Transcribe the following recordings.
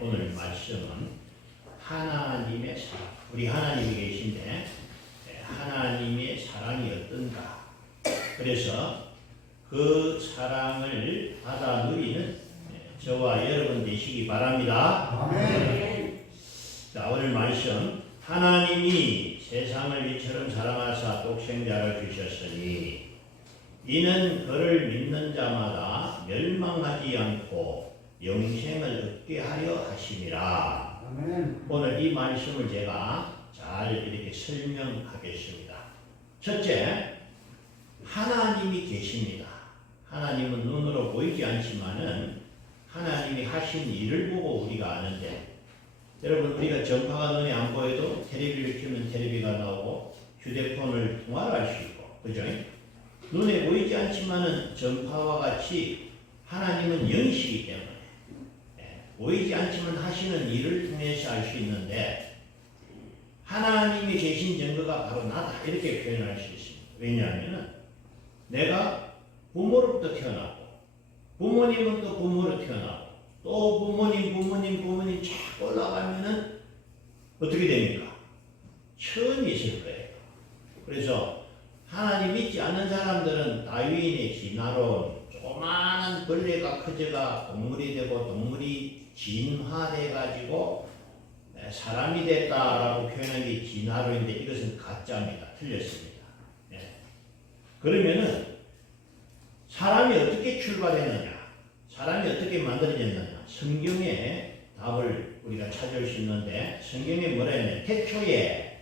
오늘 말씀은 하나님의 사랑. 우리 하나님이 계신데 하나님의 사랑이 어떤가. 그래서 그 사랑을 받아 누리는 저와 여러분 되시기 바랍니다. 아멘. 자, 오늘 말씀. 하나님이 세상을 이처럼 사랑하사 독생자를 주셨으니 이는 그를 믿는 자마다 멸망하지 않고 영생을 얻게 하려 하심이라. 아멘. 오늘 이 말씀을 제가 잘 이렇게 설명하겠습니다. 첫째, 하나님이 계십니다. 하나님은 눈으로 보이지 않지만은 하나님이 하신 일을 보고 우리가 아는데, 여러분, 우리가 전파가 눈에 안 보여도 텔레비를 켜면 텔레비가 나오고 휴대폰을 통화를 할 수 있고, 그죠? 눈에 보이지 않지만은 전파와 같이 하나님은 영이시기 때문에 보이지 않지만 하시는 일을 통해서 알 수 있는데, 하나님이 계신 증거가 바로 나다, 이렇게 표현할 수 있습니다. 왜냐하면 내가 부모로부터 태어나고 부모님은 또 부모로 태어나고 또 부모님 쫙 올라가면은 어떻게 됩니까? 천이 있을 거예요. 그래서 하나님 믿지 않는 사람들은 다윈의 진화론, 조그마한 벌레가 커져가 동물이 되고 동물이 진화돼 가지고 사람이 됐다라고 표현한 게 진화론인데, 이것은 가짜입니다. 틀렸습니다. 그러면은 사람이 어떻게 출발했느냐, 사람이 어떻게 만들어졌느냐, 성경의 답을 우리가 찾을 수 있는데, 성경에 뭐라 했냐면 태초에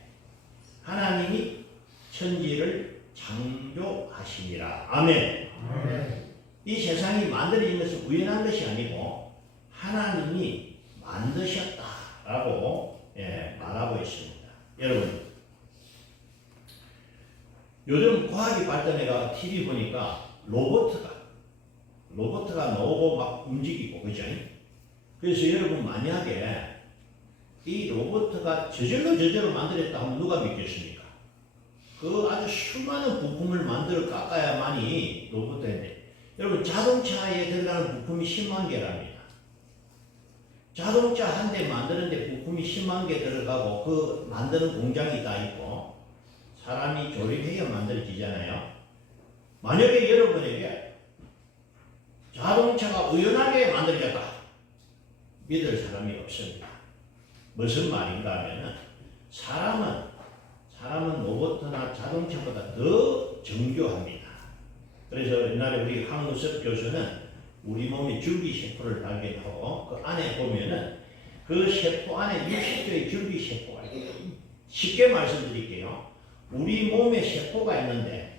하나님이 천지를 창조하시니라. 아멘. 아멘. 이 세상이 만들어진 것은 우연한 것이 아니고 하나님이 만드셨다라고 말하고 있습니다. 여러분, 요즘 과학이 발전해가 TV 보니까 로봇가 나오고 막 움직이고, 그죠? 그래서 여러분, 만약에 이 로봇가 저절로 만들었다 하면 누가 믿겠습니까? 그 아주 수많은 부품을 만들어 깎아야만이 로봇인데, 여러분, 자동차에 들어가는 부품이 10만 개랍니다. 자동차 한 대 만드는데 부품이 10만 개 들어가고 그 만드는 공장이 다 있고 사람이 조립해야 만들어지잖아요. 만약에 여러분에게 자동차가 우연하게 만들어졌다, 믿을 사람이 없습니다. 무슨 말인가 하면은 사람은 로봇이나 자동차보다 더 정교합니다. 그래서 옛날에 우리 황우섭 교수는 우리 몸의 줄기세포를 발견하고 그 안에 보면은 그 세포 안에 60개의 줄기세포가 있어요. 쉽게 말씀드릴게요. 우리 몸에 세포가 있는데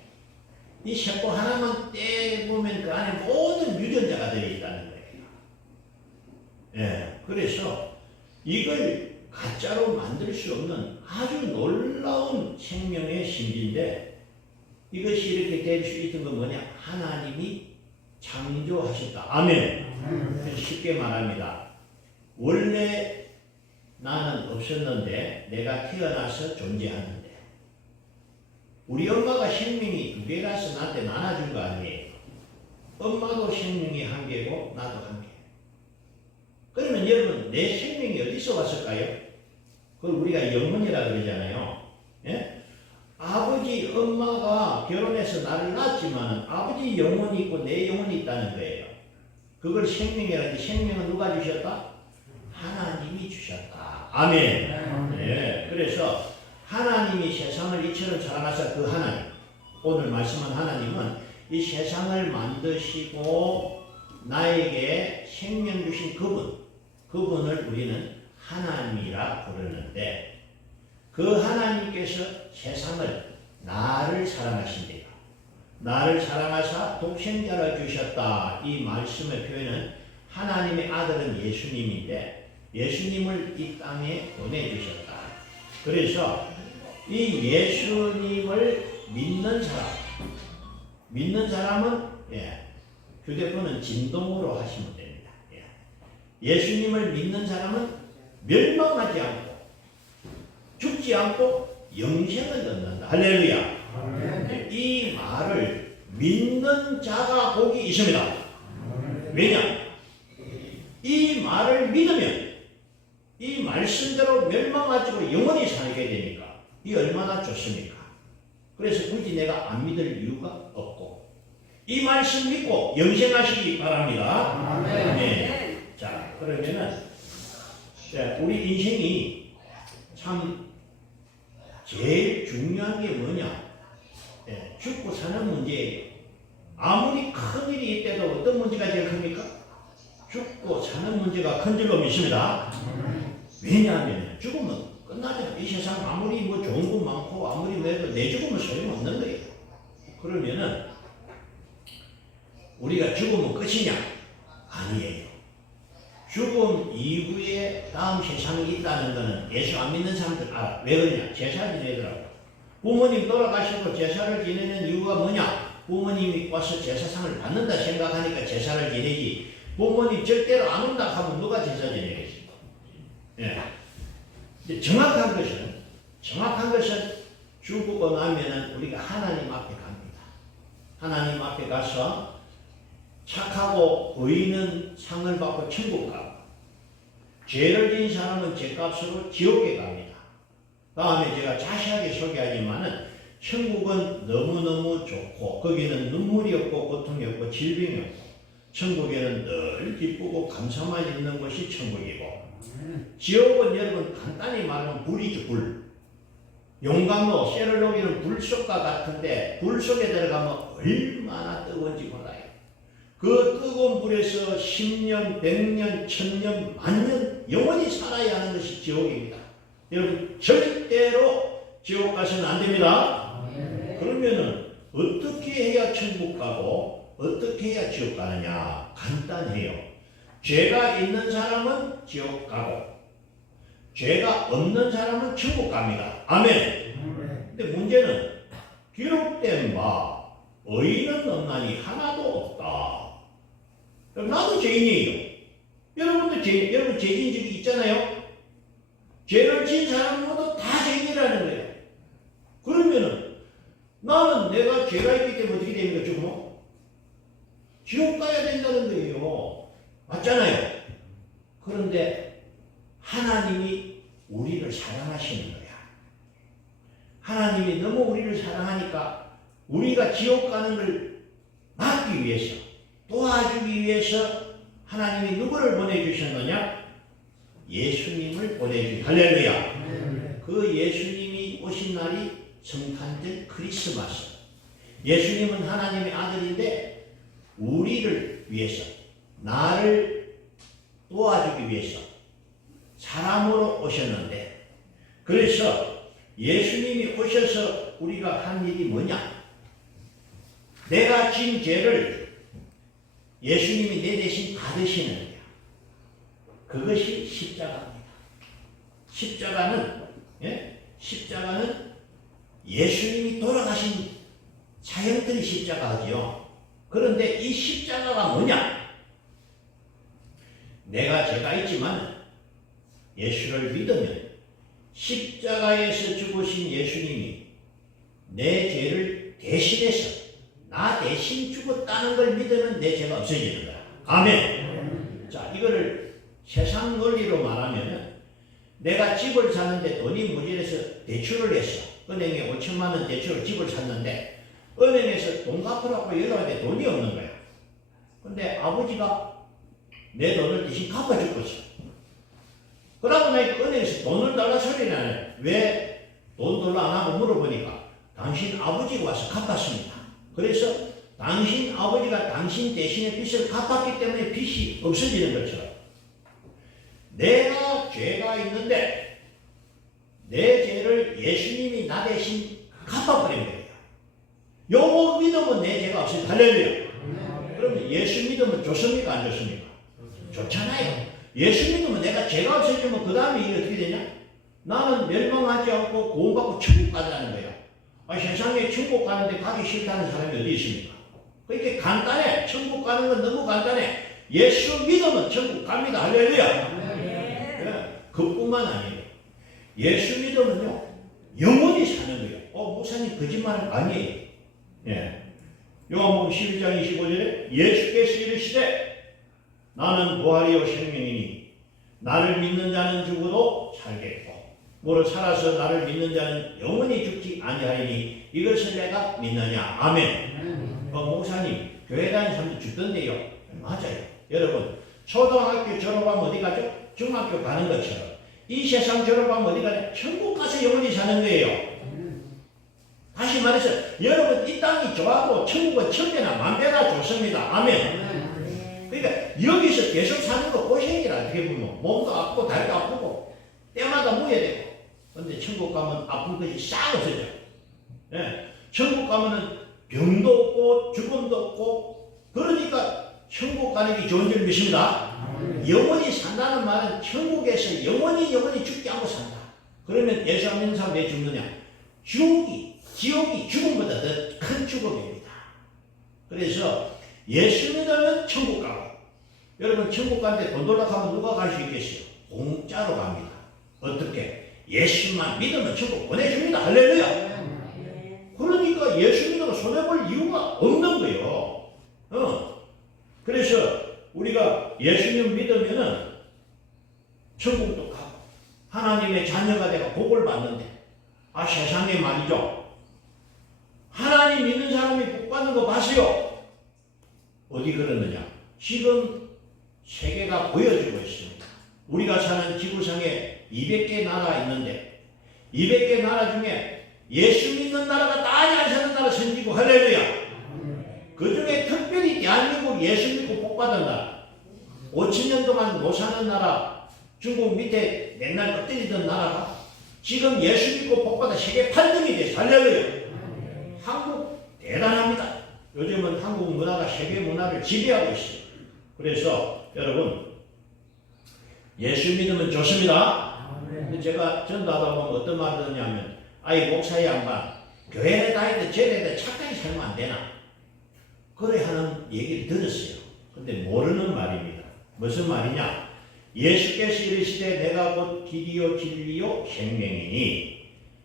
이 세포 하나만 떼보면 그 안에 모든 유전자가 들어있다는 거예요. 그래서 이걸 가짜로 만들 수 없는 아주 놀라운 생명의 신비인데, 이것이 이렇게 될 수 있던 건 뭐냐? 하나님이 창조하셨다. 아멘. 그래서 쉽게 말합니다. 원래 나는 없었는데 내가 태어나서 존재하는데, 우리 엄마가 생명이 두 개라서 나한테 나눠준 거 아니에요. 엄마도 생명이 한 개고 나도 한 개. 그러면 여러분, 내 생명이 어디서 왔을까요? 그걸 우리가 영혼이라 그러잖아요. 아버지, 엄마가 결혼해서 나를 낳았지만 아버지 영혼이 있고 내 영혼이 있다는 거예요. 그걸 생명이라는데, 생명은 누가 주셨다? 하나님이 주셨다. 아멘. 그래서 하나님이 세상을 이처럼 사랑하사 그 하나님, 오늘 말씀한 하나님은 이 세상을 만드시고 나에게 생명 주신 그분을 우리는 하나님이라 부르는데, 그 하나님께서 세상을, 나를 사랑하신대요. 나를 사랑하사 독생자를 주셨다. 이 말씀의 표현은 하나님의 아들은 예수님인데 예수님을 이 땅에 보내주셨다. 그래서 이 예수님을 믿는 사람은 휴대폰은 진동으로 하시면 됩니다. 예수님을 믿는 사람은 멸망하지 않고 죽지 않고 영생을 얻는다. 할렐루야. 이 말을 믿는 자가 복이 있습니다. 왜냐? 이 말을 믿으면 이 말씀대로 멸망하지고 영원히 살게 되니까 이 얼마나 좋습니까? 그래서 굳이 내가 안 믿을 이유가 없고 이 말씀 믿고 영생하시기 바랍니다. 네. 자, 그러면은 우리 인생이 참 제일 중요한 게 뭐냐? 죽고 사는 문제예요. 아무리 큰 일이 있대도 어떤 문제가 제일 큽니까? 죽고 사는 문제가 큰 줄로 믿습니다. 왜냐하면 죽으면 끝나잖아. 이 세상 아무리 뭐 좋은 거 많고 아무리 뭐 해도 내 죽으면 소용없는 거예요. 그러면은 우리가 죽으면 끝이냐? 아니에요. 죽음 이후에 다음 세상이 있다는 것은 예수 안 믿는 사람들 알아. 왜 그러냐? 제사를 지내더라고. 부모님 돌아가시고 제사를 지내는 이유가 뭐냐? 부모님이 와서 제사상을 받는다 생각하니까 제사를 지내지. 부모님 절대로 안 온다 하면 누가 제사 지내겠습니까? 예. 정확한 것은 죽고 나면은 우리가 하나님 앞에 갑니다. 하나님 앞에 가서 착하고 보이는 상을 받고 천국 가고, 죄를 지은 사람은 죄값으로 지옥에 갑니다. 다음에 제가 자세하게 소개하지만은 천국은 너무너무 좋고 거기는 눈물이 없고 고통이 없고 질병이 없고 천국에는 늘 기쁘고 감사만 있는 것이 천국이고, 지옥은 여러분 간단히 말하면 불이죠. 불. 용광로 쇠를 녹이는 불속과 같은데 불 속에 들어가면 얼마나 뜨거운지 몰라요. 그 뜨거운 불에서 10년, 100년, 1000년, 만년 영원히 살아야 하는 것이 지옥입니다. 여러분 절대로 지옥 가서는 안 됩니다. 그러면은 어떻게 해야 천국 가고 어떻게 해야 지옥 가느냐? 간단해요. 죄가 있는 사람은 지옥 가고 죄가 없는 사람은 천국 갑니다. 아멘. 근데 문제는 기록된 바 의인은 없나니 하나도 없다. 나도 죄인이에요. 여러분 죄진 적이 있잖아요. 죄를 지은 사람 모두 다 죄인이라는 거예요. 그러면은 나는 내가 죄가 있기 때문에 어떻게 됩니까? 지금 지옥 가야 된다는 거예요. 맞잖아요. 그런데 하나님이 우리를 사랑하시는 거야. 하나님이 너무 우리를 사랑하니까 우리가 지옥 가는 걸 막기 위해서, 도와주기 위해서 하나님이 누구를 보내주셨느냐? 예수님을 보내주셨어요. 할렐루야. 그 예수님이 오신 날이 성탄절 크리스마스. 예수님은 하나님의 아들인데 우리를 위해서, 나를 도와주기 위해서 사람으로 오셨는데, 그래서 예수님이 오셔서 우리가 한 일이 뭐냐? 내가 진 죄를 예수님이 내 대신 받으시는 거야. 그것이 십자가입니다. 십자가는 예수님이 돌아가신 사형들이 십자가지요. 그런데 이 십자가가 뭐냐? 내가 죄가 있지만 예수를 믿으면 십자가에서 죽으신 예수님이 내 죄를 대신해서 나 대신 죽었다는 걸 믿으면 내 죄가 없어지는 거야. 아멘. 자, 이거를 세상 논리로 말하면 내가 집을 샀는데 돈이 모자라서 대출을 했어. 은행에 5천만 원 대출을 집을 샀는데 은행에서 돈 갚으라고 연락하는데 돈이 없는 거야. 근데 아버지가 내 돈을 대신 갚아줄 것이야. 그러고 나니까 은행에서 돈을 달라 소리는 안 해. 왜 돈 달라 안 하고 물어보니까 당신 아버지가 와서 갚았습니다. 그래서 당신 아버지가 당신 대신에 빚을 갚았기 때문에 빚이 없어지는 것처럼 내가 죄가 있는데 내 죄를 예수님이 나 대신 갚아버린 거예요. 요거 믿으면 내 죄가 없어져. 할렐루야. 그러면 예수 믿으면 좋습니까? 안 좋습니까? 좋잖아요. 예수 믿으면 내가 죄가 없어지면 그 다음에 이게 어떻게 되냐? 나는 멸망하지 않고 구원받고 천국 가자는 거야. 세상에 천국 가는데 가기 싫다는 사람이 어디 있습니까? 그렇게 간단해. 천국 가는 건 너무 간단해. 예수 믿으면 천국 갑니다. 할렐루야. 네. 그뿐만 아니에요. 예수 믿으면요 영원히 사는 거예요. 목사님 거짓말은 아니에요. 예. 요한복음 11장 25절에 예수께서 이르시되 나는 부활이요 생명이니 나를 믿는 자는 죽어도 살겠고 무릇 살아서 나를 믿는 자는 영원히 죽지 아니하리니 이것을 내가 믿느냐. 아멘. 목사님 교회 다니는 사람들 죽던데요. 맞아요. 여러분 초등학교 졸업하면 어디 가죠? 중학교 가는 것처럼 이 세상 졸업하면 어디 가죠? 천국 가서 영원히 사는 거예요. 다시 말해서 여러분 이 땅이 좋아도 천국은 천배나 만배나 좋습니다. 아멘. 그러니까 여기서 계속 사는 거 고생이라 어떻게 보면 몸도 아프고 다리도 아프고 때마다 묵어야 되고 근데 천국 가면 아픈 것이 싹 없어져. 예. 천국 가면은 병도 없고 죽음도 없고 그러니까 천국 가는 게 좋은 줄 믿습니다. 영원히 산다는 말은 천국에서 영원히 죽지 않고 산다. 그러면 예수 안 믿는 사람 왜 죽느냐? 지옥이 죽음보다 더 큰 죽음입니다. 그래서 예수 믿으면 천국 가고 여러분 천국 가는데 돈 돌라 하면 누가 갈 수 있겠어요? 공짜로 갑니다. 어떻게? 예수만 믿으면 천국 보내줍니다. 할렐루야. 그러니까 예수 믿으면 손해볼 이유가 없는 거예요. 그래서 우리가 예수님 믿으면은 천국도 가고 하나님의 자녀가 되고 복을 받는데 세상에 말이죠. 하나님 믿는 사람이 복 받는 거 봤어요? 어디 그러느냐? 지금 세계가 보여주고 있습니다. 우리가 사는 지구상에 200개 나라 있는데 200개 나라 중에 예수 믿는 나라가 다 잘 사는 나라 선지고 할렐루야. 그 중에 특별히 대한민국 예수 믿고 복 받은 나라 5,000년 동안 못 사는 나라 중국 밑에 맨날 엎드리던 나라가 지금 예수 믿고 복 받아 세계 8등이 됐어. 할렐루야. 한국 대단합니다. 요즘은 한국 문화가 세계 문화를 지배하고 있어요. 그래서 여러분 예수 믿으면 좋습니다. 근데 제가 전도하다 보면 어떤 말을 하냐면 목사의 양반 교회에 다니든 절에든 착하게 살면 안 되나 그래 하는 얘기를 들었어요. 근데 모르는 말입니다. 무슨 말이냐? 예수께서 이르시되 내가 곧 길이요 진리요 생명이니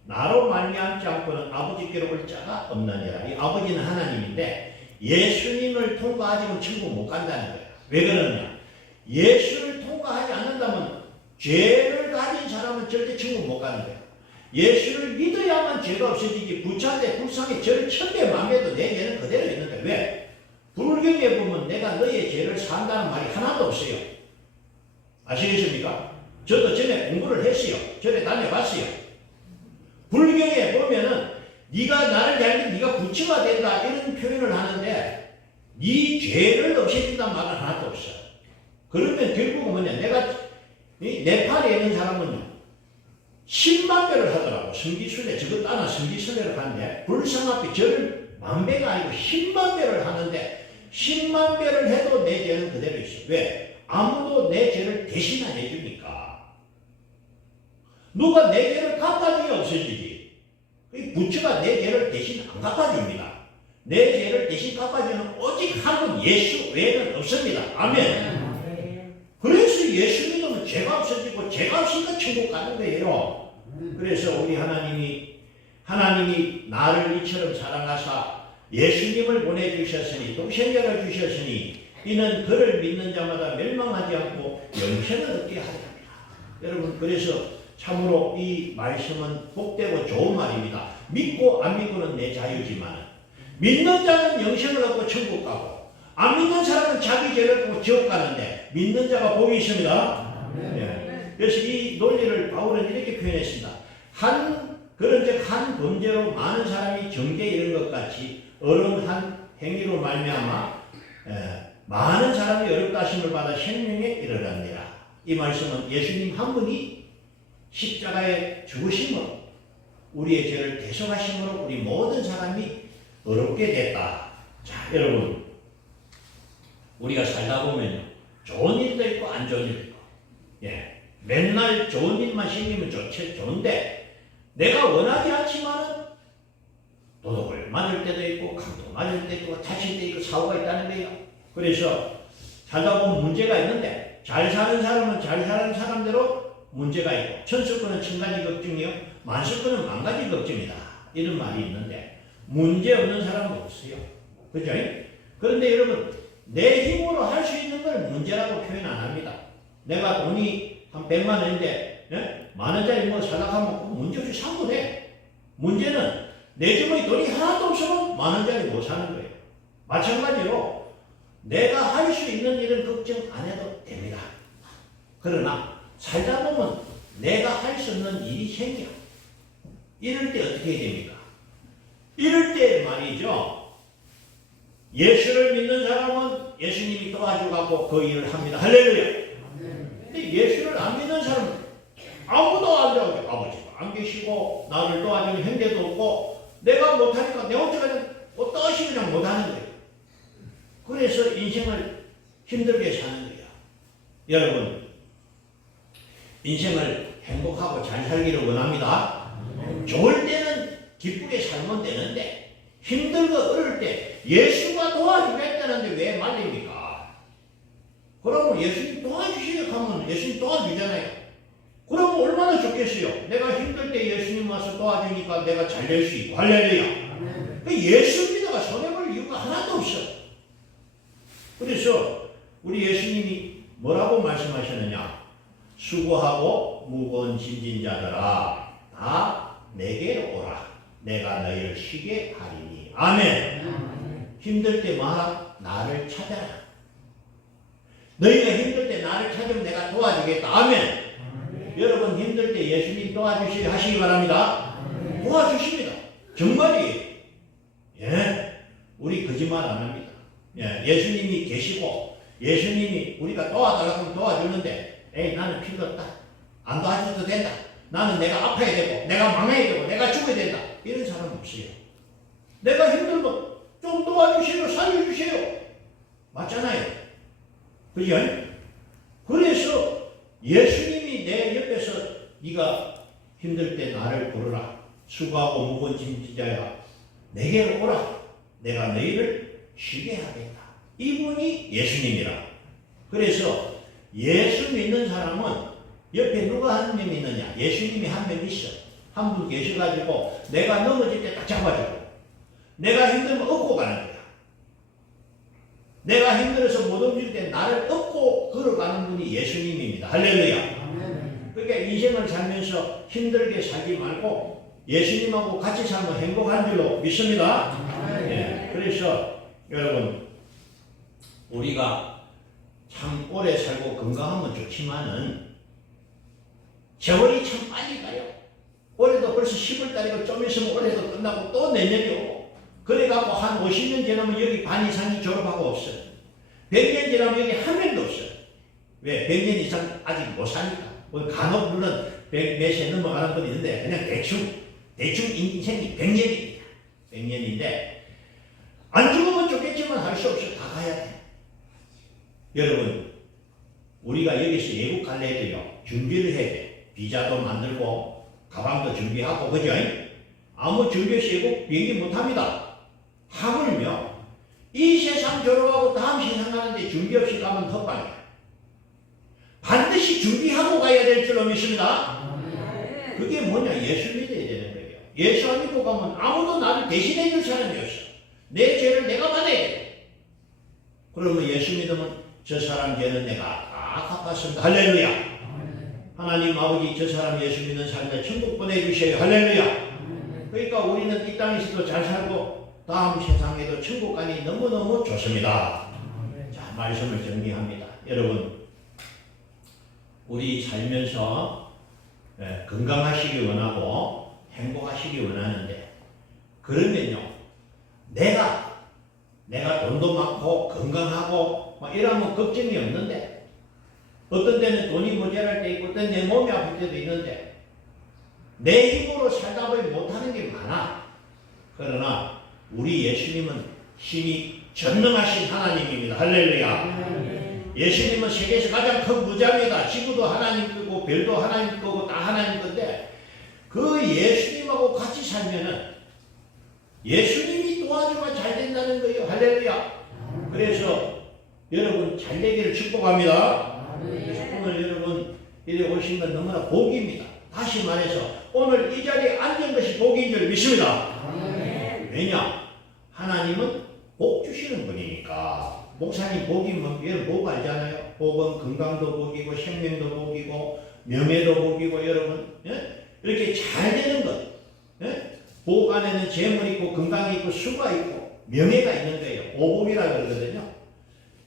나로 말미암지 않고는 아버지께로 올 자가 없느니라. 이 아버지는 하나님인데 예수님을 통과하지 않으면 천국 못 간다는 거예요. 왜 그러느냐? 예수를 통과하지 않는다면 죄를 가진 사람은 절대 천국 못 가는 거예요. 예수를 믿어야만 죄가 없어지지 부차인데 불쌍히 저를 천배 만배도 내 죄는 그대로 있는 거예요. 왜? 불경에 보면 내가 너의 죄를 산다는 말이 하나도 없어요. 아시겠습니까? 저도 전에 공부를 했어요. 전에 다녀봤어요. 불경에 보면은 네가 나를 닮은 네가 부처가 된다 이런 표현을 하는데 네 죄를 없애준다는 말은 하나도 없어. 그러면 결국은 뭐냐? 내가 네팔에 있는 사람은요 10만 배를 하더라고. 성지순례 저거 따나 성지순례를 하는데 불상 앞에 저를 만 배가 아니고 10만 배를 하는데 10만 배를 해도 내 죄는 그대로 있어. 왜? 아무도 내 죄를 대신 안 해주니까. 누가 내 죄를 갚아주면 없어지지. 부처가 내 죄를 대신 안 갚아줍니다. 내 죄를 대신 갚아주는 오직 한 분 예수 외에는 없습니다. 아멘. 그래서 예수 믿으면 죄가 없어지고 죄가 없으니까 천국 가는 거예요. 그래서 우리 하나님이 나를 이처럼 사랑하사 예수님을 보내주셨으니 또 생명을 주셨으니 이는 그를 믿는 자마다 멸망하지 않고 영생을 얻게 하리라. 여러분 그래서 참으로 이 말씀은 복되고 좋은 말입니다. 믿고 안 믿고는 내 자유지만 믿는 자는 영생을 얻고 천국 가고 안 믿는 사람은 자기 죄를 보고 지옥 가는데 믿는 자가 복이 있습니다. 네. 그래서 이 논리를 바울은 이렇게 표현했습니다. 한 범죄로 많은 사람이 정죄에 이른 것 같이 어려운 한 행위로 말미암아 많은 사람이 어렵다 하심을 받아 생명에 이르렀느니라. 이 말씀은 예수님 한 분이 십자가에 죽으심으로 우리의 죄를 대속하심으로 우리 모든 사람이 어렵게 됐다. 자, 여러분 우리가 살다 보면요 좋은 일도 있고 안 좋은 일도 있고 맨날 좋은 일만 생기면 좋은데 내가 원하지 않지만은 도둑을 맞을 때도 있고 강도 맞을 때도 있고 다칠 때 있고 사고가 있다는 거예요. 그래서 살다 보면 문제가 있는데 잘 사는 사람은 잘 사는 사람대로 문제가 있고 천수권은 천가지 걱정이요 만수권은 만가지 걱정이다 이런 말이 있는데 문제 없는 사람은 없어요. 그죠? 그런데 여러분 내 힘으로 할 수 있는 걸 문제라고 표현 안 합니다. 내가 돈이 한 100만 원인데, 예? 만 원짜리 뭐 살라고 하면 문제없이 사면 돼. 문제는 내 주머니 돈이 하나도 없으면 만 원짜리 못 사는 거예요. 마찬가지로 내가 할 수 있는 일은 걱정 안 해도 됩니다. 그러나 살다 보면 내가 할 수 없는 일이 생겨. 이럴 때 어떻게 해야 됩니까? 이럴 때 말이죠. 예수를 믿는 사람은 예수님이 도와주고 그 일을 합니다. 할렐루야. 근데 예수를 안 믿는 사람은 아무도 안 도와줘. 아버지가 안 계시고 나를 도와주는 형제도 없고 내가 못하니까 내 혼자가 어떠시 그냥 못하는 거예요. 그래서 인생을 힘들게 사는 거예요. 여러분 인생을 행복하고 잘 살기를 원합니다. 좋을 때는 기쁘게 살면 되는데 힘들고 어려울 때 예수가 도와주겠다는데 왜 말립니까? 그러면 예수님 도와주시려 하면 예수님 도와주잖아요. 그러면 얼마나 좋겠어요. 내가 힘들 때 예수님 와서 도와주니까 내가 잘 될 수 있고. 할렐루야. 예수 믿어가 손해볼 이유가 하나도 없어. 그래서 우리 예수님이 뭐라고 말씀하셨느냐? 수고하고 무거운 짐진 자들아 다 내게 오라. 내가 너희를 쉬게 하리니. 아멘. 힘들 때 뭐하라? 나를 찾아라. 너희가 힘들 때 나를 찾으면 내가 도와주겠다. 아멘. 여러분 힘들 때 예수님 도와주시기 하시기 바랍니다. 도와주십니다. 정말이에요. 예, 우리 거짓말 안 합니다. 예, 예수님이 계시고 예수님이 우리가 도와달라고 하면 도와주는데 에이 나는 필요 없다. 안 도와줘도 된다. 나는 내가 아파야 되고 내가 망해야 되고 내가 죽어야 된다. 이런 사람 없어요. 내가 힘들면 좀 도와주세요. 살려주세요. 맞잖아요. 그죠? 그래서 예수님이 내 옆에서 네가 힘들 때 나를 부르라. 수고하고 무거운 짐진 자야 내게 오라. 내가 너희를 쉬게 하겠다. 이분이 예수님이라. 그래서 예수 믿는 사람은 옆에 누가 한 명 있느냐? 예수님이 한 명 있어. 한 분 계셔가지고 내가 넘어질 때 딱 잡아주고 내가 힘들면 업고 가는 거야. 내가 힘들어서 못 움직일 때 나를 업고 걸어가는 분이 예수님입니다. 할렐루야. 그러니까 인생을 살면서 힘들게 살지 말고 예수님하고 같이 살면 행복한 줄로 믿습니다. 예, 그래서 여러분 우리가 참 오래 살고 건강하면 좋지만은 세월이 참 빨리 가요. 올해도 벌써 10월달이고 좀 있으면 올해도 끝나고 또 내년이 오고 그래갖고 한 50년 지나면 여기 반 이상이 졸업하고 없어요. 100년 지나면 여기 한 명도 없어요. 왜? 100년 이상 아직 못 사니까. 뭐 간혹 물론 100몇세 넘어가는 분 있는데 그냥 대충 인생이 100년입니다. 100년인데 안 죽으면 좋겠지만 할 수 없어. 다 가야 돼. 여러분 우리가 여기서 외국 갈래도요 준비를 해야 돼. 비자도 만들고 가방도 준비하고 그죠? 아무 준비 없이 외국 비행기 못합니다. 하물며 이 세상 졸업하고 다음 세상 가는데 준비 없이 가면 헛방이야. 반드시 준비하고 가야 될 줄로 믿습니다. 그게 뭐냐? 예수 믿어야 되는 거예요. 예수 안 믿고 가면 아무도 나를 대신해 줄 사람이 없어. 내 죄를 내가 받아야 돼. 그러면 예수 믿으면 저 사람 죄는 내가 다 갚았습니다. 할렐루야. 하나님 아버지 저 사람 예수 믿는 삶에 천국 보내주세요. 할렐루야. 그러니까 우리는 이 땅에서도 잘 살고 다음 세상에도 천국 가니 너무너무 좋습니다. 자, 말씀을 정리합니다. 여러분 우리 살면서 건강하시기 원하고 행복하시기 원하는데 그러면요 내가 돈도 많고 건강하고 막 이러면 걱정이 없는데 어떤 때는 돈이 모자랄 때 있고 어떤 내 몸이 아플 때도 있는데 내 힘으로 살다 보니 못하는 게 많아. 그러나 우리 예수님은 힘이 전능하신 하나님입니다. 할렐루야. 예수님은 세계에서 가장 큰 부자입니다. 지구도 하나님 거고 별도 하나님 거고 다 하나님 건데 그 예수님하고 같이 살면은 예수님이 도와주면 잘 된다는 거예요. 할렐루야. 그래서 여러분 잘 되기를 축복합니다. 그래서 오늘 여러분 이리 오신 건 너무나 복입니다. 다시 말해서 오늘 이 자리에 앉은 것이 복인 줄 믿습니다. 왜냐? 하나님은 복 주시는 분이니까. 목사님 복이면 여러분 복 알잖아요. 복은 건강도 복이고 생명도 복이고 명예도 복이고 여러분 예? 이렇게 잘 되는 것 예? 복 안에는 재물이 있고 건강이 있고 수가 있고 명예가 있는 거예요. 오복이라 그러거든요.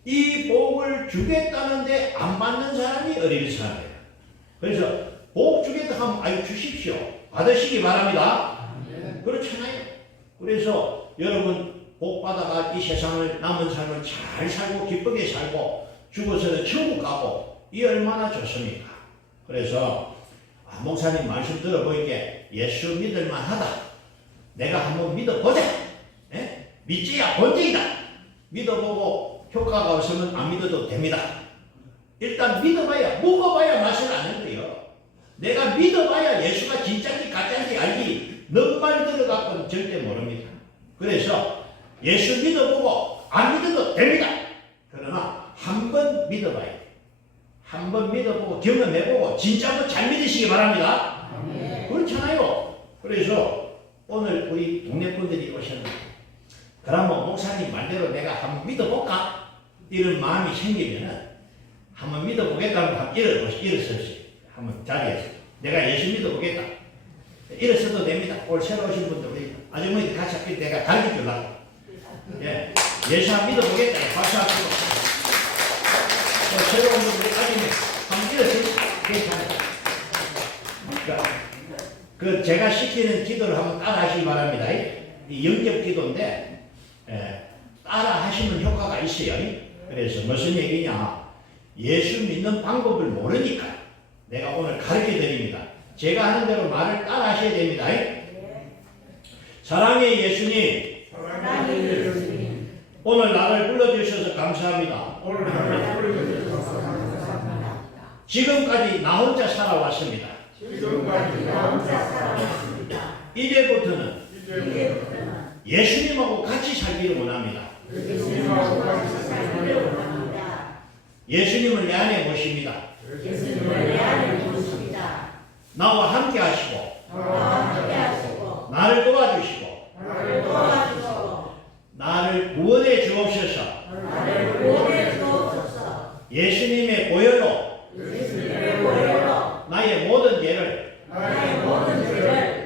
이 복을 주겠다는데 안 받는 사람이 어린 사람이에요. 그래서 복 주겠다 하면 아유 주십시오. 받으시기 바랍니다. 그렇잖아요. 그래서 여러분 복 받아가 이 세상을 남은 삶을 잘 살고 기쁘게 살고 죽어서는 천국 가고 이 얼마나 좋습니까? 그래서 목사님 말씀 들어보니까 예수 믿을만 하다. 내가 한번 믿어보자. 예? 믿지야 본전이다. 믿어보고 효과가 없으면 안 믿어도 됩니다. 일단 믿어봐야 먹어봐야 맛을 아는 거예요. 내가 믿어봐야 예수가 진짜인지 가짜인지 알지 너 말 들어갖고는 절대 모릅니다. 그래서 예수 믿어보고 안 믿어도 됩니다. 그러나 한번 믿어봐야 돼. 한번 믿어보고 경험해보고 진짜 한번 잘 믿으시기 바랍니다. 그렇잖아요. 그래서 오늘 우리 동네 분들이 오셨는데 그러면 목사님 말대로 내가 한번 믿어볼까? 이런 마음이 생기면은 한번 믿어보겠다고 한번 일어서세요. 한번 자리에서 내가 예수 믿어보겠다. 일어서도 됩니다. 오늘 새로 오신 분들 우리 아주머니 같이 할게 내가 달기 주려고. 예, 예수 한번 믿어보겠다. 박수 한번 치고. 새로운 분들 아주머니 한번 일어서세요. 괜찮아요. 그러니까 그 제가 시키는 기도를 한번 따라 하시기 바랍니다. 이 영접 기도인데 따라 하시면 효과가 있어요. 그래서 무슨 얘기냐? 예수 믿는 방법을 모르니까 내가 오늘 가르쳐 드립니다. 제가 하는 대로 말을 따라 하셔야 됩니다. 사랑의 예수님, 오늘 나를 불러주셔서 감사합니다. 지금까지 나 혼자 살아왔습니다. 이제부터는 예수님하고 같이 살기를 원합니다. 예수님을 내 안에 모십니다. 나와 함께 하시고 나를 도와주시고 나를 구원해 주옵소서. 예수님의 보혈로 나의 모든 죄를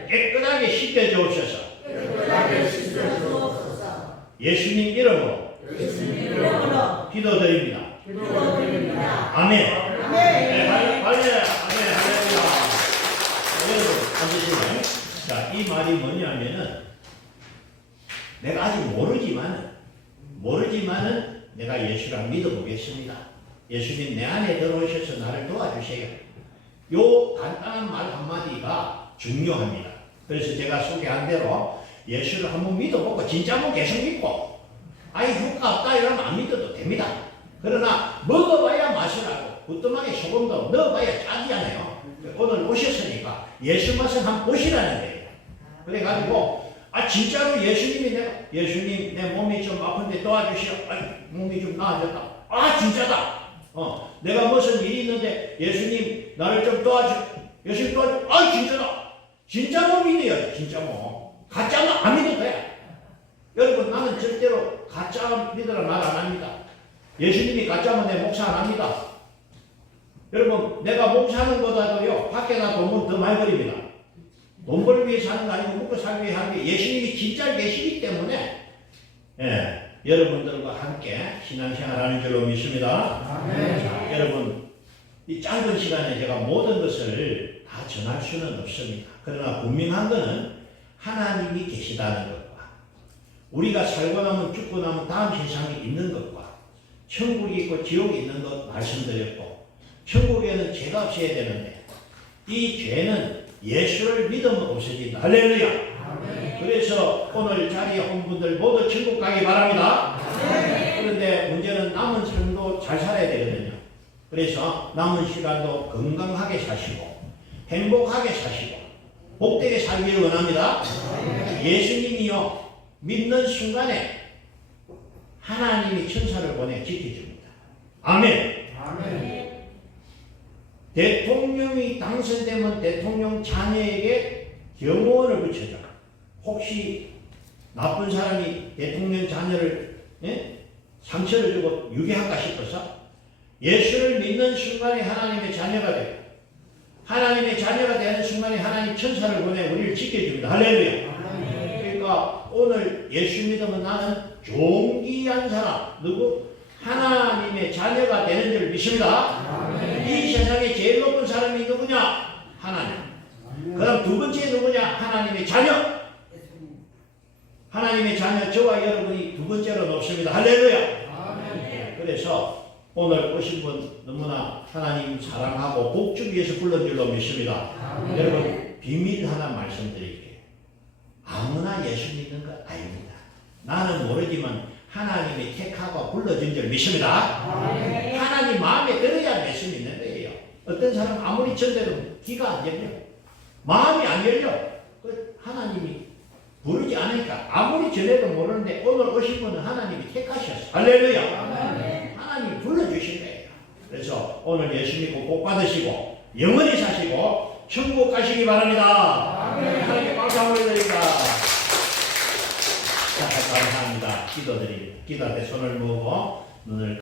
깨끗하게 씻겨 주옵소서. 예수님 이름으로 기도드립니다. 아멘. 할렐루야. 여러분 앉으시나요? 자, 이 말이 뭐냐면은 내가 아직 모르지만은 내가 예수를 믿어보겠습니다. 예수님 내 안에 들어오셔서 나를 도와주세요. 요 간단한 말 한마디가 중요합니다. 그래서 제가 소개한 대로 예수를 한번 믿어보고 진짜 한번 계속 믿고 아이 효과 없다 이러면 안 믿어도 됩니다. 그러나 먹어봐야 맛을 알고 부뚜막에 소금도 넣어봐야 짜지않아요. 오늘 오셨으니까 예수 맛을 한번 보시라는 거예요. 그래가지고 진짜로 예수님 내 몸이 좀 아픈데 도와주시오. 몸이 좀 나아졌다. 진짜다. 내가 무슨 일이 있는데 예수님 나를 좀 도와줘. 예수님 도와줘. 진짜다. 진짜 몸 믿어요. 진짜 몸. 가짜는 안 믿어도 돼. 여러분 나는 절대로 가짜 믿으라 말 안 합니다. 예수님이 가짜면 내 목사 안 합니다. 여러분 내가 목사하는 것보다도요 밖에 나가면 더 많이 버립니다. 돈 벌기 위해 사는 거 아니고 먹고 살기 위해 하는 게 예수님이 진짜 계시기 때문에 여러분들과 함께 신앙생활하는 줄로 믿습니다. 자, 여러분 이 짧은 시간에 제가 모든 것을 다 전할 수는 없습니다. 그러나 분명한 것은 하나님이 계시다는 것과 우리가 살고 나면 죽고 나면 다음 세상이 있는 것과 천국이 있고 지옥이 있는 것 말씀드렸고 천국에는 죄가 없어야 되는데 이 죄는 예수를 믿으면 없어진다. 할렐루야. 아멘. 그래서 오늘 자리에 온 분들 모두 천국 가기 바랍니다. 아멘. 그런데 문제는 남은 삶도 잘 살아야 되거든요. 그래서 남은 시간도 건강하게 사시고 행복하게 사시고 복되게 살기를 원합니다. 아멘. 예수님이요 믿는 순간에 하나님이 천사를 보내 지켜줍니다. 아멘. 아멘. 대통령이 당선되면 대통령 자녀에게 경호원을 붙여줘. 혹시 나쁜 사람이 대통령 자녀를 상처를 주고 유괴할까 싶어서 예수를 믿는 순간에 하나님의 자녀가 되고 하나님의 자녀가 되는 순간에 하나님 천사를 보내 우리를 지켜줍니다. 할렐루야. 그러니까 오늘 예수 믿으면 나는 존귀한 사람, 누구? 하나님의 자녀가 되는 줄 믿습니다. 이 세상에 제일 높은 사람이 누구냐? 하나님. 그럼 두 번째 누구냐? 하나님의 자녀. 하나님의 자녀, 저와 여러분이 두 번째로 높습니다. 할렐루야. 그래서 오늘 오신 분 너무나 하나님 사랑하고 복 주기 위해서 불러준 줄로 믿습니다. 여러분 비밀 하나 말씀드릴게요. 아무나 예수 믿는 것 아닙니다. 나는 모르지만 하나님이 택하고 불러준 줄 믿습니다. 하나님 마음에 들어야 예수 믿는 거예요. 어떤 사람 아무리 전대로 귀가 안 열려, 마음이 안 열려. 하나님이 부르지 않으니까 아무리 전해도 모르는데 오늘 오신 분은 하나님이 택하셨어요. 할렐루야. 하나님이 불러주신 거예요. 그래서 오늘 예수 믿고 복 받으시고 영원히 사시고 천국 가시기 바랍니다. 하나님께 박수 한번 드립니다. 감사합니다. 기도드립니다. 기도할 때 손을 모으고 눈을